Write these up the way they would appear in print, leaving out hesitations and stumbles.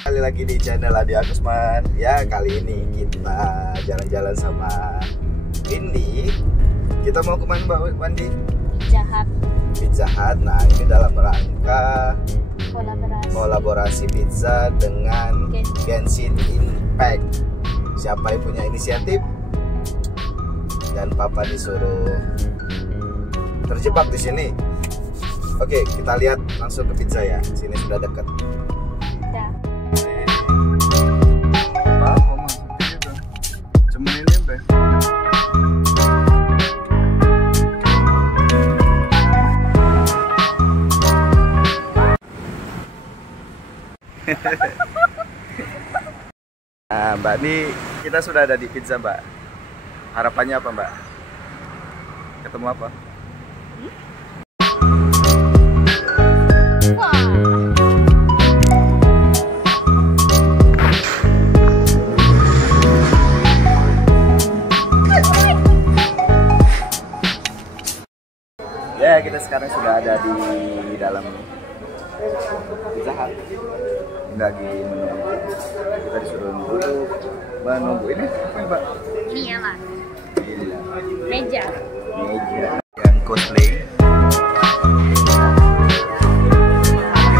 Kali lagi di channel Adi Agusman. Ya, kali ini kita jalan-jalan sama Windy. Kita mau kemana Mbak Wandi? Pizza Hut. Nah, ini dalam rangka kolaborasi pizza dengan Genshin Impact. Siapa yang punya inisiatif? Dan Papa disuruh terjebak di sini. Oke, kita lihat langsung ke pizza ya. Sini sudah dekat. Apa maksudnya itu? Cuma ini Mbak. Nah, Mbak, ini kita sudah ada di pizza, Mbak. Harapannya apa, Mbak? Ketemu apa? Ya, kita sekarang sudah ada di dalam Pizza Hut. Lagi menunggu. Kita disuruh duduk menunggu ini apa, Mbak? Ini ya, Mas. Iya. Meja Yang cosplay.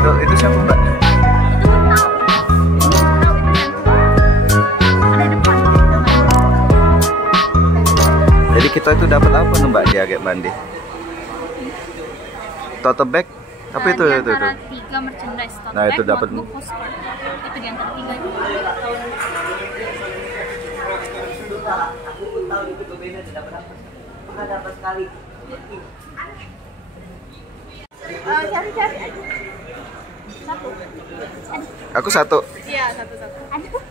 Itu siapa, Mbak? Jadi kita itu dapat apa nih, Mbak, di Agak Bandi? Tote bag? Tapi itu. Tiga merchandise tote Nah, bag, itu dapat. notebook, postcard. Itu di antara tiga itu. Aku tahu itu beda dapat apa? Apakah dapat sekali? Cari aja. Satu. Aku satu. Iya, satu. Aduh.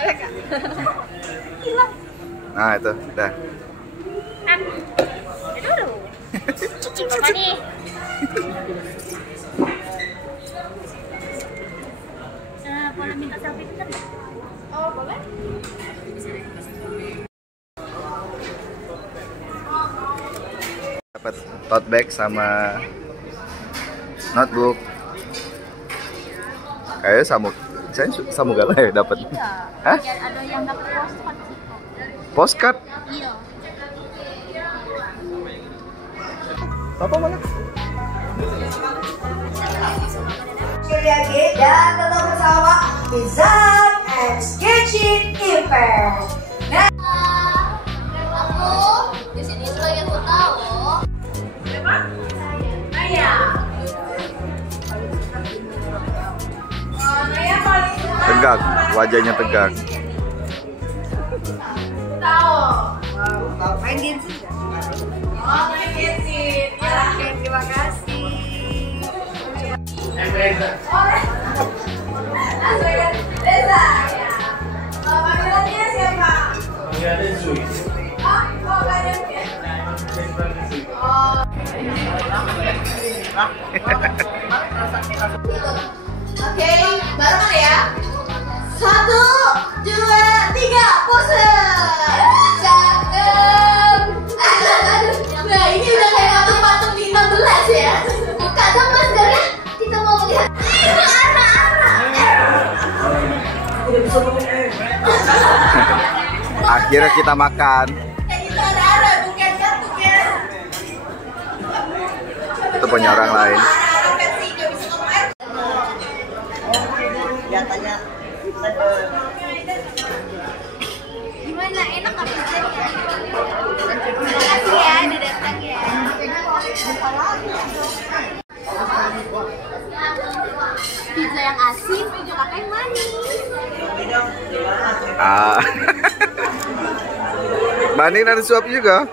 Ada Kak. Hilang. Nah, itu udah. Aduh. Cicing apa nih? Boleh minta selfie bentar? Oh, boleh. Dapat tote bag sama notebook. Kayaknya Samugala ya dapat. Iya. Hah? Ada yang dapat postcard sih. Postcard? Iya. Apa mana? Lagi dan tetap bersama Pizza Hut and Genshin Impact. Nah, Aku di sini sebagai tahu. Tegak, wajahnya tegak. main Genshin. Oh, main Genshin. Ya, terima kasih. Reza. Panggilannya siapa? Panggilannya Zui. Oh, kalian ya. Oke, barengan ya. 1, 2, 3, pose. Cakep. Nah, ini udah kayak patung-patung di 16 ya. Buka dong maskernya. Kita mau melihat. Akhirnya kita makan. Itu ada bukan gantung ya. Itu punya orang lain. Kelihatannya Gimana? Enak nggak pizzanya? Terima kasih ya, udah datang ya. Pizza yang asin, kakak yang manis. Ah. Banding dan suap juga.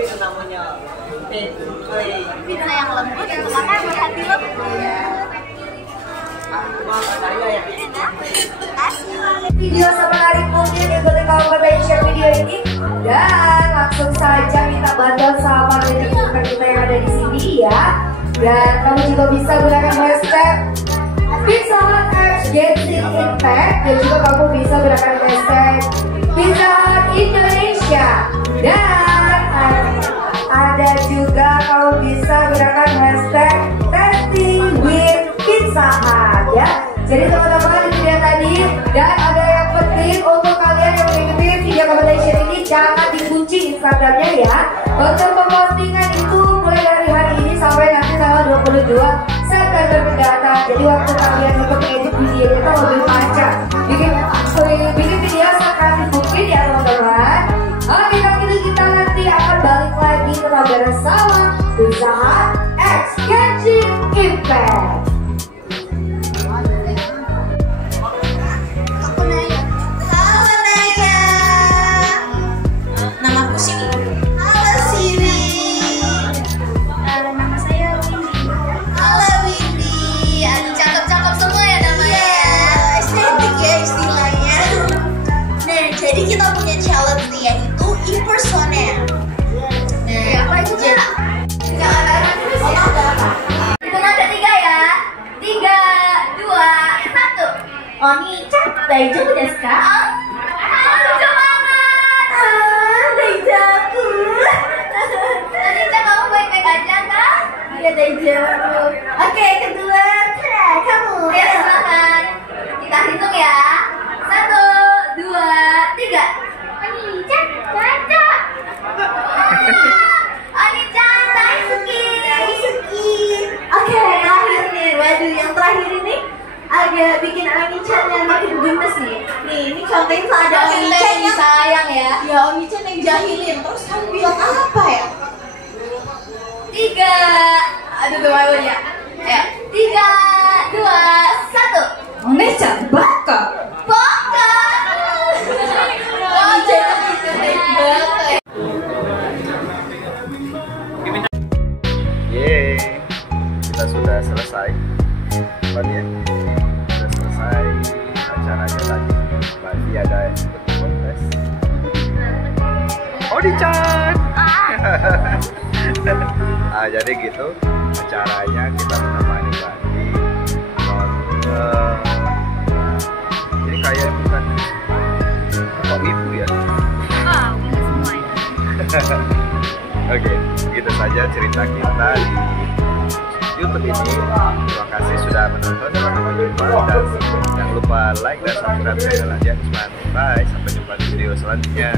itu namanya Pizza yang lembut, kakak yang berhati lembut. Video semenarik mungkin ikuti kawan-kawan share video ini dan langsung saja minta bantuan sama rekan kita yang ada di sini ya. Dan kamu juga bisa gunakan hashtag Pizza Hut X Genshin Impact dan juga kamu bisa gunakan hashtag Pizza Hut Indonesia dan ada juga kamu bisa Jadi teman-teman itu dia tadi. Dan ada yang penting untuk kalian yang mengikuti video competition ini, jangan dikunci Instagramnya ya. Untuk pempostingan itu mulai dari hari ini sampai nanti tanggal 22 September mendatang. Jadi waktu kalian untuk edit videonya itu lebih panjang. Bikin video sekali mungkin ya teman-teman. Oke, kalau gitu kita nanti akan balik lagi ke bersama Pizza Hut X Genshin Impact. Halo Naya. Namaku Sini. Halo Sini. Nama saya Windy. Halo Windy. Aduh cakep-cakep semua ya namanya. Estetik ya istilahnya. Nah, jadi kita punya challenge nih, yaitu impersonate. Nah, apa itu ya? Hitung ada 3 ya. 3, 2, 1. Oni-chan, daijoubu desu ka? Lucu banget. Daijaku. Oni-chan, kamu baik-baik aja kan? Iya, daijoubu. Oke, kedua, kamu. Ya, silakan. Kita hitung ya. 1, 2, 3. Oni-chan, baca. Oni-chan, daisuki. Oke, terakhir nih. Waduh, yang terakhir ini agak bikin Oni-chan yang makin gemes nih. Nih, ini contohnya ada Oni-chan yang sayang ya. Ya, Oni-chan yang jahilin. Terus kamu bilang apa ya? 3. Aduh, gimana ya? Ayo. 3, 2, 1. Oni-chan baka. Baka. Oni-chan baka. Yeay, kita sudah selesai. Ya, sudah selesai acaranya tadi. Berarti ada ikut kontes. Oni-chan. Nah, jadi gitu acaranya, kita menemani Bandi nonton. Ini kayak bukan kok ibu ya. Oke, begitu saja cerita kita di YouTube ini. Terima kasih sudah menonton. Dan jangan lupa like dan subscribe channel Andy Agusman. Bye, sampai jumpa di video selanjutnya.